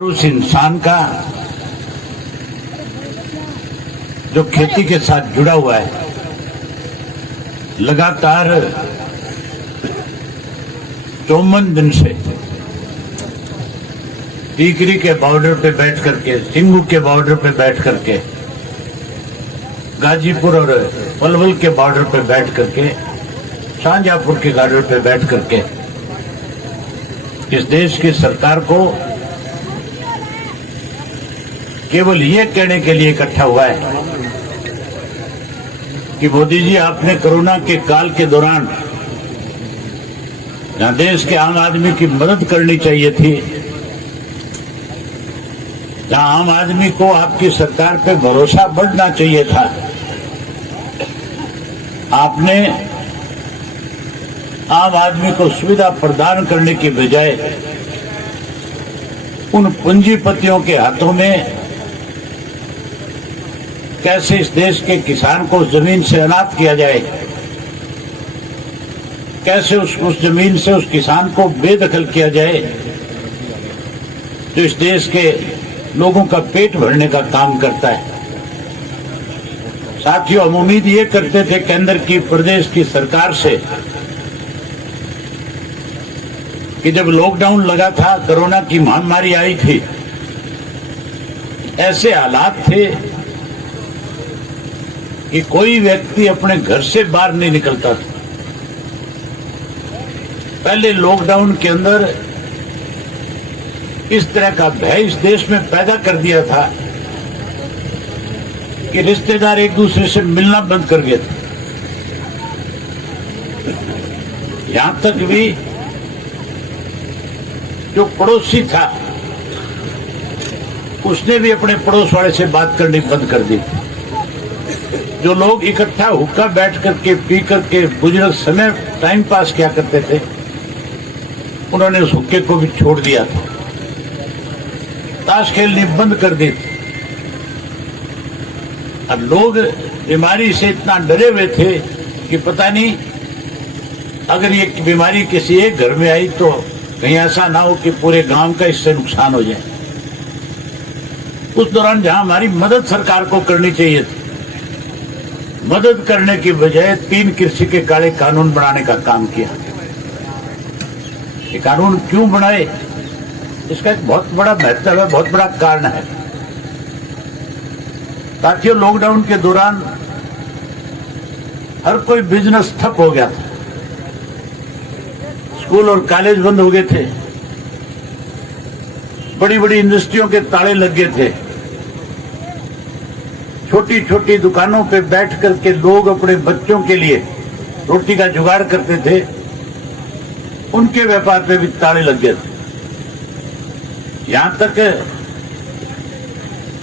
उस इंसान का जो खेती के साथ जुड़ा हुआ है, लगातार 54 दिन से टीकरी के बॉर्डर पे बैठ करके, सिंगू के बॉर्डर पे बैठ करके, गाजीपुर और पलवल के बॉर्डर पे बैठ करके, शाहजहांपुर के बॉर्डर पे बैठ करके इस देश की सरकार को केवल ये कहने के लिए इकट्ठा हुआ है कि मोदी जी, आपने कोरोना के काल के दौरान जहां देश के आम आदमी की मदद करनी चाहिए थी, जहां आम आदमी को आपकी सरकार पे भरोसा बढ़ना चाहिए था, आपने आम आदमी को सुविधा प्रदान करने की बजाय उन पूंजीपतियों के हाथों में कैसे इस देश के किसान को जमीन से अनाथ किया जाए, कैसे उस जमीन से उस किसान को बेदखल किया जाए जो इस देश के लोगों का पेट भरने का काम करता है। साथियों, हम उम्मीद ये करते थे केंद्र की, प्रदेश की सरकार से कि जब लॉकडाउन लगा था, कोरोना की महामारी आई थी, ऐसे हालात थे कि कोई व्यक्ति अपने घर से बाहर नहीं निकलता था। पहले लॉकडाउन के अंदर इस तरह का भय इस देश में पैदा कर दिया था कि रिश्तेदार एक दूसरे से मिलना बंद कर गए थे। यहां तक भी जो पड़ोसी था उसने भी अपने पड़ोस वाले से बात करनी बंद कर दी। जो लोग इकट्ठा हुक्का बैठ करके, पी करके बुजुर्ग समय टाइम पास किया करते थे, उन्होंने उस हुक्के को भी छोड़ दिया था। ताश खेलनी बंद कर दी। अब लोग बीमारी से इतना डरे हुए थे कि पता नहीं अगर ये बीमारी किसी एक घर में आई तो कहीं ऐसा ना हो कि पूरे गांव का इससे नुकसान हो जाए। उस दौरान जहां हमारी मदद सरकार को करनी चाहिए थी, मदद करने की बजाय 3 कृषि के काले कानून बनाने का काम किया। ये कानून क्यों बनाए, इसका एक बहुत बड़ा महत्व है, बहुत बड़ा कारण है। साथियों, लॉकडाउन के दौरान हर कोई बिजनेस ठप हो गया था। स्कूल और कॉलेज बंद हो गए थे, बड़ी बड़ी इंडस्ट्रियों के ताले लग गए थे। छोटी छोटी दुकानों पे बैठ करके लोग अपने बच्चों के लिए रोटी का जुगाड़ करते थे, उनके व्यापार पे भी ताले लग गए थे। यहां तक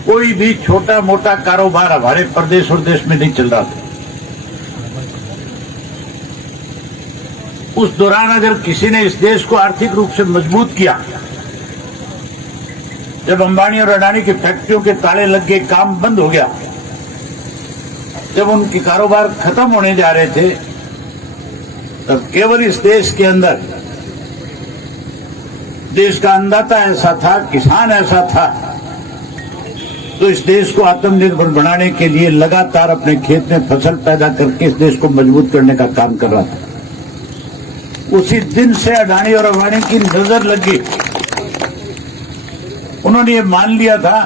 कोई भी छोटा मोटा कारोबार हमारे प्रदेश और देश में नहीं चल रहा था। उस दौरान अगर किसी ने इस देश को आर्थिक रूप से मजबूत किया, जब अंबानी और अडानी की फैक्ट्रियों के ताले लग गए, काम बंद हो गया, जब उनके कारोबार खत्म होने जा रहे थे, तब केवल इस देश के अंदर देश का अन्नदाता ऐसा था, किसान ऐसा था, तो इस देश को आत्मनिर्भर बनाने के लिए लगातार अपने खेत में फसल पैदा करके इस देश को मजबूत करने का काम कर रहा था। उसी दिन से अडानी और अंबानी की नजर लगी। उन्होंने ये मान लिया था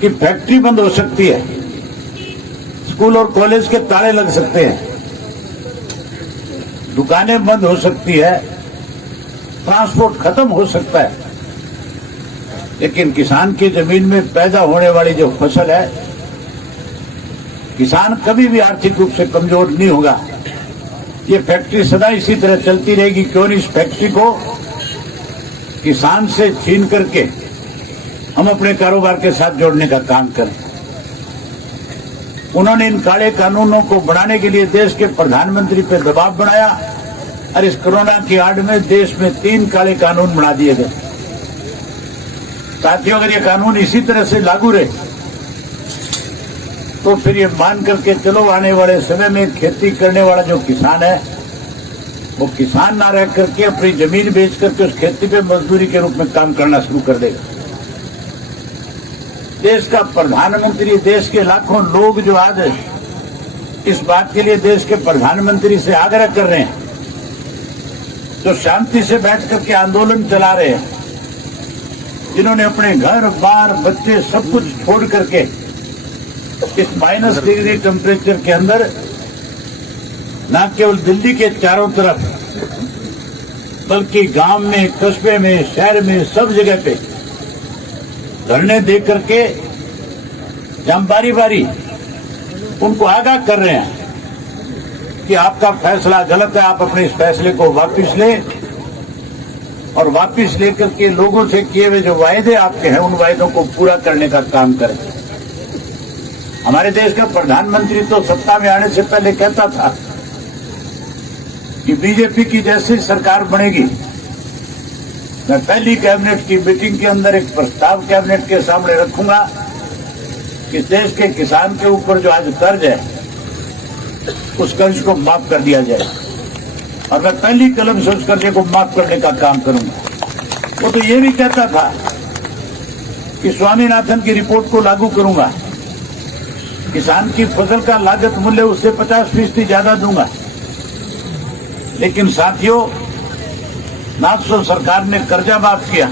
कि फैक्ट्री बंद हो सकती है, स्कूल और कॉलेज के ताले लग सकते हैं, दुकानें बंद हो सकती है, ट्रांसपोर्ट खत्म हो सकता है, लेकिन किसान की जमीन में पैदा होने वाली जो फसल है, किसान कभी भी आर्थिक रूप से कमजोर नहीं होगा। ये फैक्ट्री सदा इसी तरह चलती रहेगी। क्यों नहीं इस फैक्ट्री को किसान से छीन करके हम अपने कारोबार के साथ जोड़ने का काम करें। उन्होंने इन काले कानूनों को बनाने के लिए देश के प्रधानमंत्री पे दबाव बनाया और इस कोरोना की आड़ में देश में 3 काले कानून बना दिए गए। साथियों, अगर ये कानून इसी तरह से लागू रहे तो फिर ये मान करके चलो, आने वाले समय में खेती करने वाला जो किसान है वो किसान ना रह करके अपनी जमीन बेच करके उस खेती पे मजदूरी के रूप में काम करना शुरू कर देगा। देश का प्रधानमंत्री, देश के लाखों लोग जो आज इस बात के लिए देश के प्रधानमंत्री से आग्रह कर रहे हैं, जो शांति से बैठ करके आंदोलन चला रहे हैं, जिन्होंने अपने घर बार बच्चे सब कुछ छोड़ करके इस -डिग्री टेम्परेचर के अंदर न केवल दिल्ली के चारों तरफ बल्कि गांव में, कस्बे में, शहर में, सब जगह पे धरने दे करके हम बारी बारी उनको आगाह कर रहे हैं कि आपका फैसला गलत है, आप अपने इस फैसले को वापस लें और वापस लेकर के लोगों से किए हुए जो वायदे आपके हैं उन वायदों को पूरा करने का काम करें। हमारे देश का प्रधानमंत्री तो सत्ता में आने से पहले कहता था कि बीजेपी की जैसी सरकार बनेगी, मैं पहली कैबिनेट की मीटिंग के अंदर एक प्रस्ताव कैबिनेट के सामने रखूंगा कि देश के किसान के ऊपर जो आज कर्ज है उस कर्ज को माफ कर दिया जाए और मैं पहली कलम से उस कर्जे को माफ करने का काम करूंगा। वो तो ये भी कहता था कि स्वामीनाथन की रिपोर्ट को लागू करूंगा, किसान की फसल का लागत मूल्य उससे 50% ज्यादा दूंगा। लेकिन साथियों, ना तो सरकार ने कर्जा माफ किया,